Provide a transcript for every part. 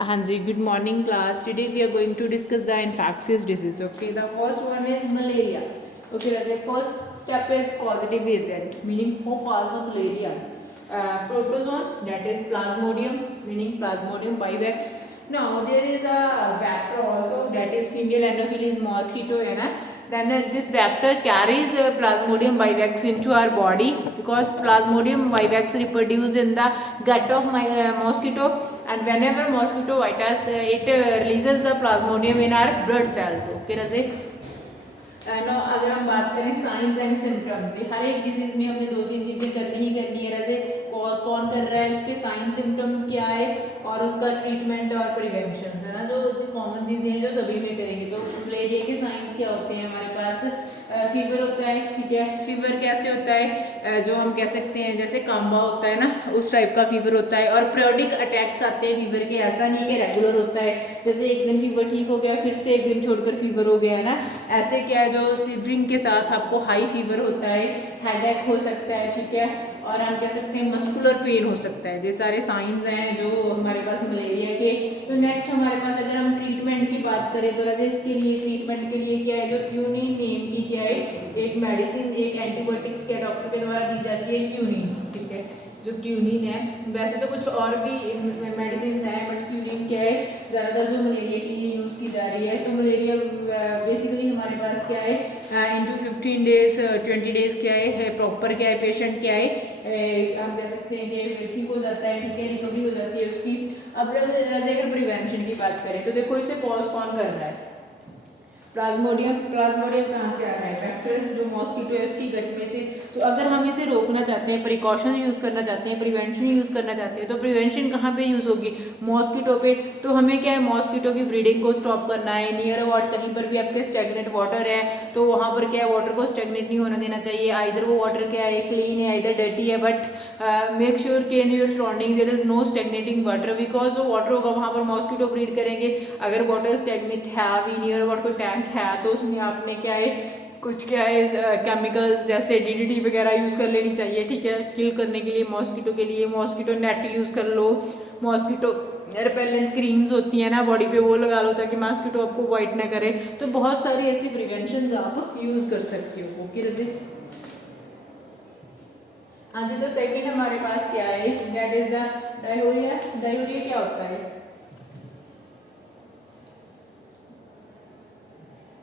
हाँ जी, good morning class. Today we are going to discuss the infectious disease. Okay, the first one is malaria. Okay, the first step is causative agent, meaning who causes malaria. Protozoan, that is Plasmodium, meaning Plasmodium vivax. Now there is a vector also, that is female Anopheles mosquito, then this vector carries Plasmodium vivax into our body because Plasmodium vivax reproduce in the gut of my mosquito, and whenever mosquito bites us, it releases the Plasmodium in our blood cells. Okay, जैसे अगर हम बात करें science and symptoms, हर एक disease में हमें दो तीन चीजें करनी ही करनी है। जैसे कॉज कौन कर रहा है, उसके साइन सिम्टम्स क्या है, और उसका ट्रीटमेंट और प्रिवेंशन है ना, जो कॉमन चीजें हैं जो सभी में करेंगे। तो मलेरिया के साइंस क्या होते हैं हमारे पास? फीवर होता है, ठीक है। फीवर कैसे होता है? जो हम कह सकते हैं जैसे कांबा होता है ना, उस टाइप का फीवर होता है। और पीरियोडिक अटैक्स आते हैं फीवर के, ऐसा नहीं कि रेगुलर होता है, जैसे एक दिन फीवर ठीक हो गया फिर से एक दिन छोड़कर फीवर हो गया है ना, ऐसे क्या है जो सीवरिंग के साथ आपको हाई फीवर होता है, हेडेक हो सकता है, ठीक है। और हम कह सकते हैं मस्कुलर पेन हो सकता है। ये सारे साइंस हैं जो हमारे पास मलेरिया के। तो नेक्स्ट हमारे पास अगर हम ट्रीटमेंट की बात करें तो राजेश इसके लिए ट्रीटमेंट के लिए क्या है, जो क्यूनिन नेम की क्या है एक मेडिसिन, एक एंटीबायोटिक्स क्या डॉक्टर के द्वारा दी जाती है, क्यूनिन, ठीक है। जो क्यूनिन है, वैसे तो कुछ और भी मेडिसिन है, बट क्यूनिन क्या है ज़्यादातर जो मलेरिया के लिए यूज़ की जा रही है। तो मलेरिया बेसिकली हमारे पास क्या है, इनटू 15 डेज 20 डेज क्या है प्रॉपर क्या है, पेशेंट क्या है हम कह सकते हैं कि ठीक हो जाता है, ठीक है, रिकवरी हो जाती है उसकी। अब रजे अगर प्रिवेंशन की बात करें तो देखो इसे कॉज कौन कर रहा है? प्लाज्मोडियम। प्लाज्मोडियम कहाँ से आ रहा है? वेक्टर जो मॉस्किटो है उसकी गट में से। तो अगर हम इसे रोकना चाहते हैं, प्रिकॉशन यूज़ करना चाहते हैं, प्रिवेंशन यूज़ करना चाहते हैं, तो प्रिवेंशन कहाँ पे यूज़ होगी? मॉस्किटो पे। तो हमें क्या है, मॉस्किटो की ब्रीडिंग को स्टॉप करना है। नियर अबाउट कहीं पर भी आपके स्टेगनेट वाटर है तो वहाँ पर क्या है, वाटर को स्टेगनेट नहीं होना देना चाहिए। आइदर वो वाटर क्या है, क्लीन है, आइदर डर्टी है, बट मेक श्योर के in your surrounding there is no stagnating water, because जो वाटर होगा वहाँ पर मॉस्किटो ब्रीड करेंगे। अगर वाटर स्टेगनेट है, अभी नियर अबाउट कोई टैंक है, तो उसमें आपने क्या है कुछ क्या है केमिकल्स जैसे डीडीटी वगैरह यूज़ कर लेनी चाहिए, ठीक है, किल करने के लिए मॉस्किटो के लिए। मॉस्किटो नेट यूज़ कर लो, मॉस्किटो रिपेलेंट क्रीम्स होती है ना बॉडी पे, वो लगा लो ताकि मॉस्किटो आपको बाइट ना करे। तो बहुत सारी ऐसी प्रिवेंशन आप यूज़ कर सकते हो। ओके जैसे हाँ जी, तो सेकेंड हमारे पास क्या है, that is the diarrhoea. Diarrhoea क्या होता है?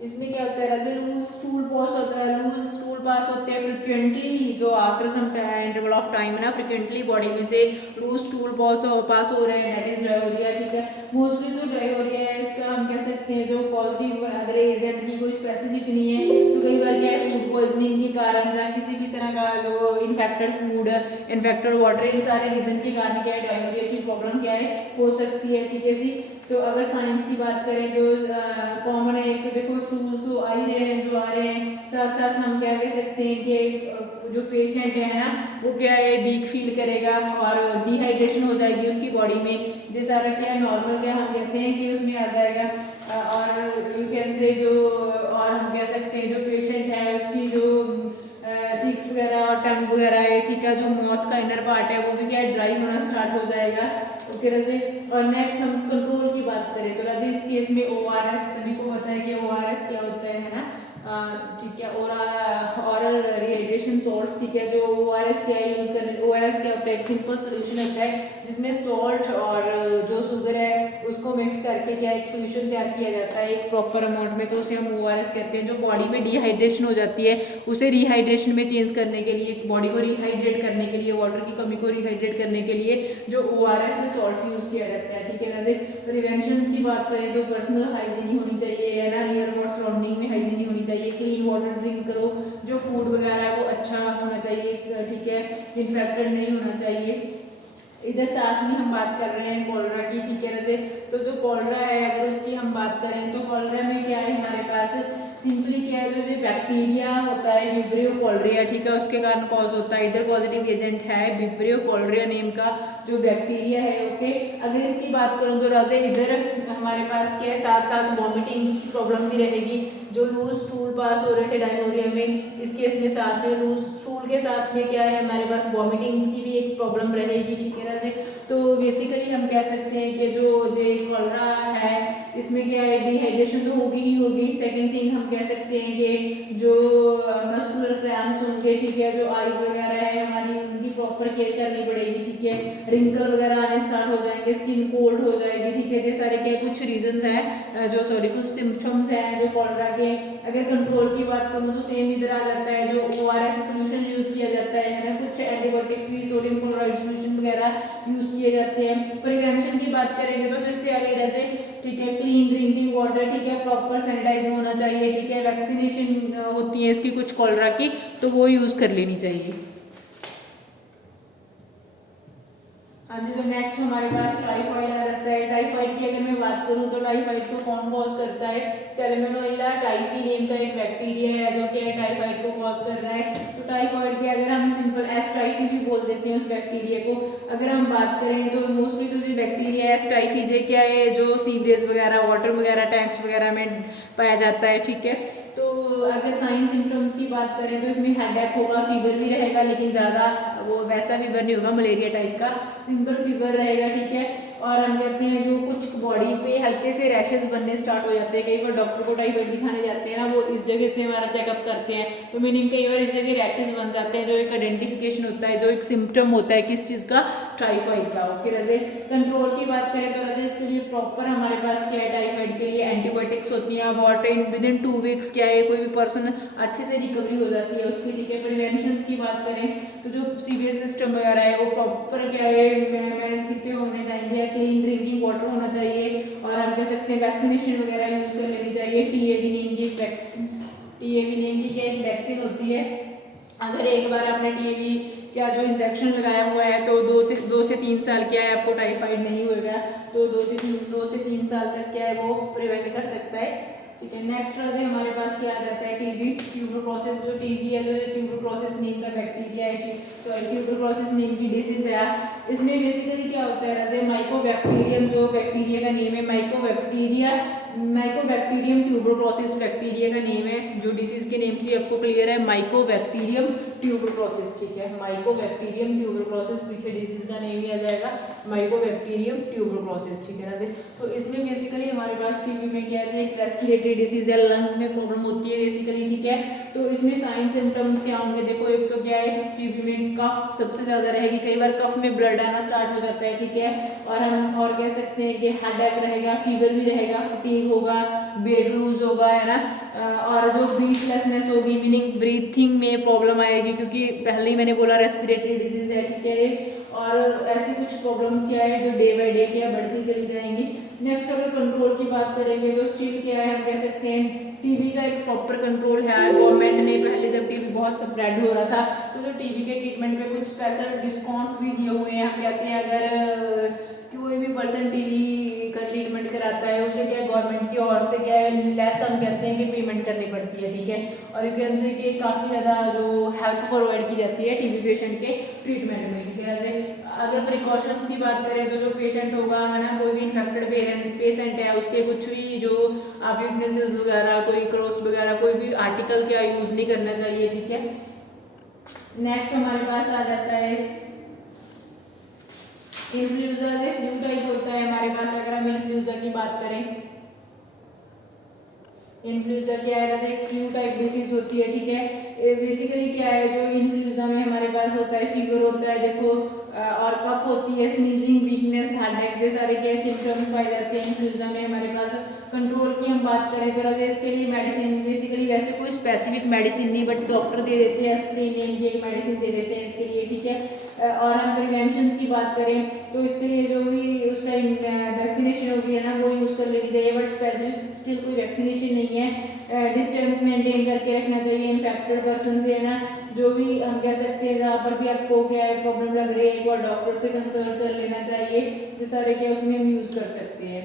इसमें क्या होता है, लूज स्टूल पास होता है, लूज स्टूल पास होते हैं फ्रिक्वेंटली, जो after some interval of time है ना, फ्रिक्वेंटली बॉडी में से लूज स्टूल पास हो रहे हैं, दैट इज डायरिया, ठीक है। मोस्टली जो डायरिया है इसका हम कह सकते हैं जो पॉजिटिव अगर एजेंट की कोई स्पेसिफिक नहीं है, तो कई बार क्या है फूड पॉइजनिंग के कारण या किसी भी तरह का जो इन्फेक्टेड फूड, इन्फेक्टेड वाटर, इन सारे रीजन के कारण क्या है डायरिया की प्रॉब्लम क्या है हो सकती है, ठीक है जी। तो अगर साइंस की बात करें जो कॉमन है, तो देखो स्टूल्स तो आ ही रहे हैं जो आ रहे हैं, साथ साथ हम क्या कह सकते हैं कि जो पेशेंट है ना वो क्या है वीक फील करेगा और डिहाइड्रेशन हो जाएगी उसकी बॉडी में। जो सारा क्या है नॉर्मल क्या हम कहते हैं कि उसमें आ जाएगा। और यू कैन से जो और हम कह सकते हैं जो पेशेंट है उसकी जो चीक्स वगैरह और टंग वगैरह है, ठीक है, जो माउथ का इनर पार्ट है वो भी क्या ड्राई होना स्टार्ट हो जाएगा। उसके वजह से और नेक्स्ट हम कंट्रोल की बात करें तो राजे इस केस में ORS, सभी को पता है कि ORS क्या होता है ना, ठीक है। ओरल रिहाइड्रेशन सॉल्ट, ठीक है। जो ORS क्या यूज करने, ORS क्या होता है, एक सिंपल सोल्यूशन होता है जिसमें सॉल्ट और जो शुगर है उसको मिक्स करके क्या एक सोल्यूशन तैयार किया जाता है एक प्रॉपर अमाउंट में, तो उसे हम ORS कहते हैं। जो बॉडी में डिहाइड्रेशन हो जाती है उसे रिहाइड्रेशन में चेंज करने के लिए, बॉडी को रिहाइड्रेट करने के लिए, वाटर की कमी को रिहाइड्रेट करने के लिए जो ORS सॉल्ट यूज किया जाता है, ठीक है ना। प्रिवेंशन की बात करें तो पर्सनल हाइजीन होनी चाहिए, है ना, नियर अबाउट सराउंडिंग में हाइजीन होनी चाहिए, क्लीन वाटर ड्रिंक करो, जो फूड वगैरह है वो अच्छा होना चाहिए, ठीक है, इन्फेक्टेड नहीं होना चाहिए। इधर साथ में हम बात कर रहे हैं कॉलरा की, ठीक है। जैसे तो जो कॉलरा है अगर उसकी हम बात करें तो कॉलरा में क्या है हमारे पास सिंपली क्या है, जो बैक्टीरिया होता है विब्रियो कॉलरिया, ठीक है, उसके कारण कॉज होता है। इधर पॉजिटिव एजेंट है विब्रियो कॉलरिया नेम का जो बैक्टीरिया है। ओके, अगर इसकी बात करूँ तो राजे इधर हमारे पास क्या है, साथ साथ वॉमिटिंग की प्रॉब्लम भी रहेगी। जो लूज स्टूल पास हो रहे थे डायनोरिया में, इस केस में साथ में लूज स्टूल के साथ में क्या है, हमारे पास वॉमिटिंग्स की भी एक प्रॉब्लम रहेगी, ठीक है राजे। तो बेसिकली हम कह सकते हैं कि जो कॉलरा है इसमें क्या है, डिहाइड्रेशन तो होगी ही होगी। सेकंड थिंग हम कह सकते हैं कि जो मस्कुलर क्रैम्प्स होंगे, ठीक है, जो आईज वगैरह है हमारी, उनकी प्रॉपर केयर करनी पड़ेगी, ठीक है। रिंकल वगैरह आने स्टार्ट हो जाएंगे, स्किन कोल्ड हो जाएगी, ठीक है। ये सारे क्या कुछ रीजंस हैं, जो सॉरी कुछ सिम्पटम्स हैं जो कॉलरा के। अगर कंट्रोल की बात करूँ तो सेम इधर आ जाता है, जो ORS सोल्यूशन यूज किया जाता है ना, कुछ antibiotic free sodium chloride solution वगैरह यूज किए जाते हैं। प्रिवेंशन की बात करेंगे तो फिर से आगे जैसे, ठीक है, क्लीन ड्रिंकिंग वाटर, ठीक है, प्रॉपर सैनिटाइज होना चाहिए, ठीक है। वैक्सीनेशन होती है इसकी कुछ कॉलरा की, तो वो यूज कर लेनी चाहिए। हाँ जी, तो नेक्स्ट हमारे पास टाइफाइड आ जाता है। टाइफाइड की अगर मैं बात करूँ तो टाइफाइड को कौन कॉज करता है, सैल्मोनेला टाइफी नेम का एक बैक्टीरिया है जो कि टाइफाइड को कॉज कर रहा है। तो टाइफाइड के अगर हम सिंपल एस टाइफी भी बोल देते हैं उस बैक्टीरिया को। अगर हम बात करें तो मोस्टली जो बैक्टीरिया एस टाइफी जे क्या है, जो सीवरेज वगैरह, वाटर वगैरह, टैंक्स वगैरह में पाया जाता है, ठीक है। तो अगर साइन सिम्टम्स की बात करें तो इसमें हेडेक होगा, फीवर भी रहेगा, लेकिन ज़्यादा वो वैसा फीवर नहीं होगा मलेरिया टाइप का, सिंपल फीवर रहेगा, ठीक है। और हम कहते हैं जो कुछ बॉडी पे हल्के से रैशेस बनने स्टार्ट हो जाते हैं। कई बार डॉक्टर को टाइफाइड दिखाने जाते हैं ना, वो इस जगह से हमारा चेकअप करते हैं, तो मीनिंग कई बार इस जगह रैशेस बन जाते हैं, जो एक आइडेंटिफिकेशन होता है, जो एक सिम्टम होता है किस चीज़ का, टाइफाइड का। ओके रजे, कंट्रोल की बात करें तो रजे इसके लिए प्रॉपर हमारे पास क्या है, टाइफाइड के लिए एंटीबायोटिक्स होती हैं। वॉट इन विदिन 2 वीक्स क्या है, कोई भी पर्सन अच्छे से रिकवरी हो जाती है उसकी, ठीक है। प्रिवेंशन की बात करें तो जो सीवेज सिस्टम वगैरह है वो प्रॉपर क्या है, मैनेज कितने होने चाहिए, क्लीन ड्रिंकिंग वाटर होना चाहिए, और हम कह सकते हैं वैक्सीनेशन वगैरह यूज कर लेनी चाहिए। टीएबी नेम की क्या एक वैक्सीन होती है। अगर एक बार आपने टीबी क्या जो इंजेक्शन लगाया हुआ है तो 2 से 3 साल क्या है आपको टाइफाइड नहीं होगा, तो 2 से 3 साल तक क्या है वो प्रिवेंट कर सकता है, ठीक है। नेक्स्ट राजे हमारे पास क्या आ जाता है, टीबी ट्यूबरक्लोसिस। जो टीबी है, जो ट्यूबरक्लोसिस नेम का बैक्टीरिया है, सॉरी ट्यूबरक्लोसिस नेम की डिसीज है। इसमें बेसिकली क्या होता है राजे, माइकोबैक्टीरियम जो बैक्टीरिया का नेम है, माइकोबैक्टीरियम ट्यूबरक्लोसिस बैक्टीरिया का नेम है। जो डिसीज के नेम से आपको क्लियर है, माइकोबैक्टीरियम ट्यूबरक्लोसिस, ठीक है। माइकोबैक्टीरियम ट्यूबरक्लोसिस, पीछे डिसीज का नेम ही आ जाएगा, माइकोबैक्टीरियम ट्यूबरक्लोसिस, ठीक है ना। तो इसमें बेसिकली हमारे पास टीबी में क्या है, एक रेस्पिरेटरी डिसीज है, लंग्स में प्रॉब्लम होती है बेसिकली, ठीक है। तो इसमें साइन सिम्टम्स क्या होंगे, देखो एक तो क्या है, टीबी में कफ सबसे ज्यादा रहेगी, कई बार कफ में ब्लड आना स्टार्ट हो जाता है, ठीक है। और हम और कह सकते हैं कि हेडेक रहेगा, फीवर भी रहेगा, फटीग होगा, वेट लूज होगा, है ना। और जो ब्रीथलेसनेस होगी, मीनिंग ब्रीथिंग में प्रॉब्लम आएगी, क्योंकि पहले ही मैंने बोला रेस्पिरेटरी डिजीज है, ठीक है। और ऐसी कुछ प्रॉब्लम्स क्या है जो डे बाय डे क्या बढ़ती चली जाएंगी। नेक्स्ट अगर कंट्रोल की बात करेंगे तो स्टिल क्या है, हम कह सकते हैं टीबी का एक प्रॉपर कंट्रोल है। गवर्नमेंट ने पहले जब टीबी बहुत स्प्रेड हो रहा था तो जो टीबी के ट्रीटमेंट पे कुछ स्पेशल डिस्काउंट्स भी दिए हुए हैं। हम कहते हैं अगर कोई भी पर्सन टीबी का ट्रीटमेंट कराता है उसे क्या गवर्नमेंट की ओर से क्या है लेस, हम कहते हैं कि पेमेंट करनी पड़ती है, ठीक है। और यू कैन से कि काफ़ी ज़्यादा जो हेल्प प्रोवाइड की जाती है टीबी पेशेंट के ट्रीटमेंट में, ठीक है। जैसे अगर प्रिकॉशंस की बात करें तो जो पेशेंट होगा, है ना, कोई भी इन्फेक्टेड पेशेंट है, उसके कुछ भी जो आप यूटनेसेस वगैरह, कोई क्रॉस वगैरह, कोई भी आर्टिकल क्या यूज़ नहीं करना चाहिए, ठीक है। नेक्स्ट हमारे पास आ जाता है इन्फ्लुएंजा। फ्लू टाइप होता है हमारे पास। अगर हम इन्फ्लुएंजा की बात करें, इन्फ्लुएंजा क्या है, जैसे एक फ्लू टाइप डिसीज होती है, ठीक है। बेसिकली क्या है, जो इन्फ्लुएंजा में हमारे पास होता है, फीवर होता है, देखो, और कफ होती है, स्नीजिंग, वीकनेस, हेडेक, जैसे सारे क्या सिम्टम्स पाए जाते हैं इन्फ्लुएंजा में हमारे पास। कंट्रोल की हम बात करें तो राजा इसके लिए मेडिसिन, बेसिकली वैसे कोई स्पेसिफिक मेडिसिन नहीं, बट डॉक्टर दे देते हैं, एस्प्रिन नेम की एक मेडिसिन दे देते हैं इसके लिए, ठीक है। और हम प्रिवेंशन की बात करें तो इसके लिए जो भी उस टाइम वैक्सीनेशन होगी है ना, वो यूज़ कर लेनी चाहिए, बट स्पेसिफिक स्टिल कोई वैक्सीनेशन नहीं है। डिस्टेंस मेंटेन करके रखना चाहिए इन्फेक्टेड पर्सन से, है ना। जो भी हम कह सकते हैं जहाँ पर भी आपको क्या है प्रॉब्लम लग रही है, एक बार डॉक्टर से कंसल्ट कर लेना चाहिए। ये सारे क्या उसमें हम यूज़ कर सकते हैं।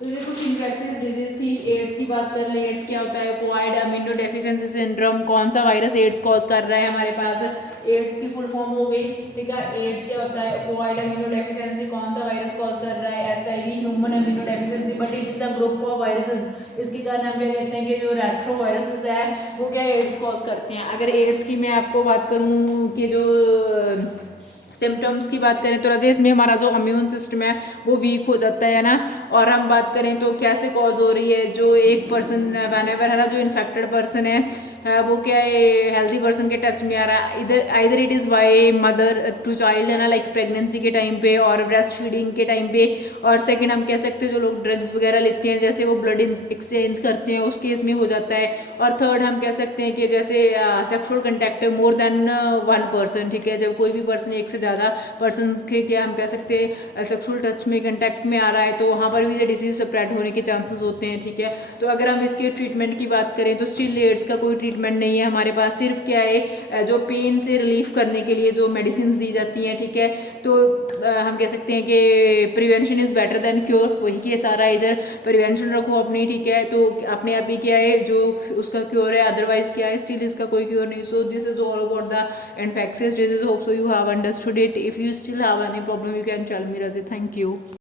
तो ये कुछ इन्फेक्शियस डिजीज थी। एड्स की बात कर ले, एड्स क्या होता है, अक्वायर्ड अमीनो डेफिशिएंसी सिंड्रोम, कौन सा वायरस एड्स कॉज कर रहा है हमारे पास, एड्स की फुल फॉर्म हो गई, ठीक है। एड्स क्या होता है, अक्वायर्ड अमीनो डेफिशिएंसी, कौन सा वायरस कॉज कर रहा है, HIV human amino deficiency, but it is a group of viruses. इसके कारण हम क्या कहते हैं कि जो रेट्रो वायरसेस है वो क्या एड्स कॉज करते हैं। अगर एड्स की मैं आपको बात करूँ कि जो सिम्टम्स की बात करें तो राजेश इसमें हमारा जो इम्यून सिस्टम है वो वीक हो जाता है ना। और हम बात करें तो कैसे कॉज हो रही है, जो एक पर्सन वैनेवर है ना, जो इन्फेक्टेड पर्सन है वो क्या है हेल्थी पर्सन के टच में आ रहा है, इधर it is by mother to child है ना, लाइक प्रेगनेंसी के टाइम पे और ब्रेस्ट फीडिंग के टाइम पे। और सेकंड हम कह सकते हैं जो लोग ड्रग्स वगैरह लेते हैं, जैसे वो ब्लड एक्सचेंज करते हैं, उस केस में हो जाता है। और थर्ड हम कह सकते हैं कि जैसे sexual contact more than one person, ठीक है, जब कोई भी पर्सन एक से ज़्यादा पर्सन के क्या हम कह सकते हैं सेक्सुअल टच में कंटैक्ट में आ रहा है, तो वहाँ पर भी ये डिसीज स्प्रेड होने के चांसेस होते हैं, ठीक है। तो अगर हम इसके ट्रीटमेंट की बात करें तो स्टिल एड्स का कोई ट्रीटमेंट नहीं है हमारे पास, सिर्फ क्या है जो पेन से रिलीफ करने के लिए जो मेडिसिन दी जाती हैं, ठीक है। तो हम कह सकते हैं कि prevention is better than cure, वही केस आ रहा है इधर, प्रिवेंशन रखो अपनी, ठीक है, तो अपने आप ही क्या है जो उसका क्योर है, अदरवाइज क्या है स्टिल इसका कोई क्योर नहीं। So this is all about the infectious disease. Hope so you have understood it. If you still have any problem you can tell me, Razi. Thank you.